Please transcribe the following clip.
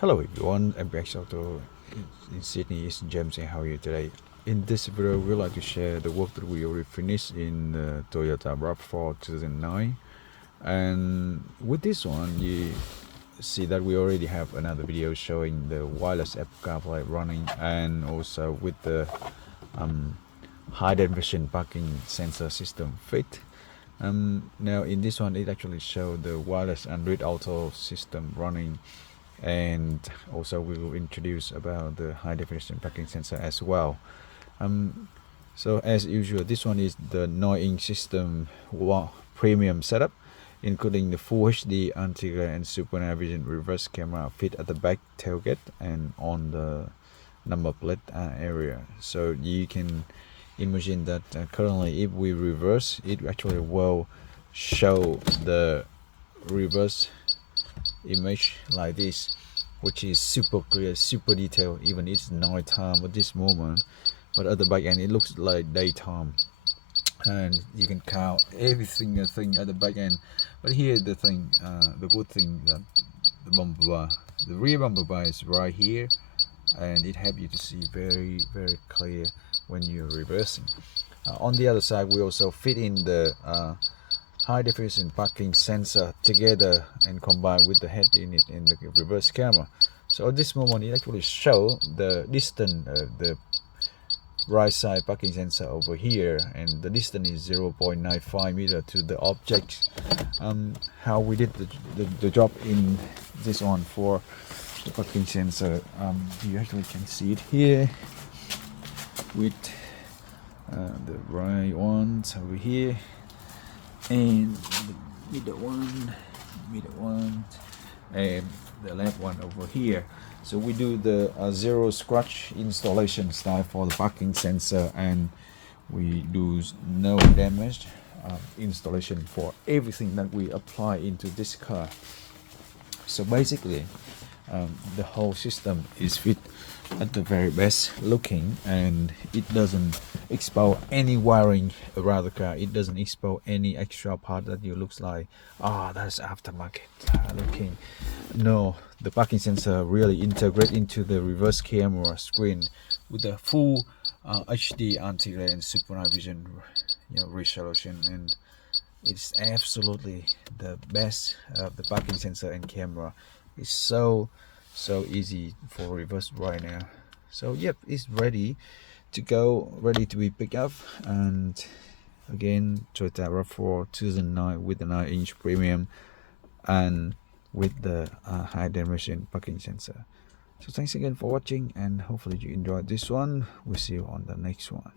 Hello everyone, MPX Auto in Sydney is James, and how are you today? In this video, we'd like to share the work that we already finished in the TOYOTA RAV4 2009. And with this one, you see that we already have another video showing the wireless Apple CarPlay running, and also with the high definition parking sensor system fit. Now in this one, it actually showed the wireless Android Auto system running, and also we will introduce about the high definition parking sensor as well. So as usual, this one is the noise system premium setup, including the full HD anti-glare and super night vision reverse camera fit at the back tailgate and on the number plate area. So you can imagine that currently if we reverse, it actually will show the reverse image like this, which is super clear, super detailed, even it's night time at this moment, but at the back end it looks like daytime, and you can count every single thing at the back end. But here the thing, the good thing, that the bumper bar, the rear bumper bar is right here, and it helps you to see very clear when you're reversing. On the other side, we also fit in the high definition parking sensor together and combined with the head unit and the reverse camera. So at this moment, it actually shows the distance of the right side parking sensor over here, and the distance is 0.95 meter to the object. How we did the job in this one for the parking sensor, you actually can see it here with the right ones over here, and the middle one, and the left one over here. So we do the zero scratch installation style for the parking sensor, and we do no damage installation for everything that we apply into this car. So basically, the whole system is fit at the very best looking, and it doesn't expose any wiring around the car. It doesn't expose any extra part that you looks like, that's aftermarket looking. No, the parking sensor really integrate into the reverse camera screen with the full HD anti-glare and super night vision resolution, and it's absolutely the best of the parking sensor and camera. It's so easy for reverse right now. So yep, it's ready to go, ready to be picked up. And again, TOYOTA RAV4 2009 with the 9-inch premium and with the high definition parking sensor. So thanks again for watching, and hopefully you enjoyed this one. We'll see you on the next one.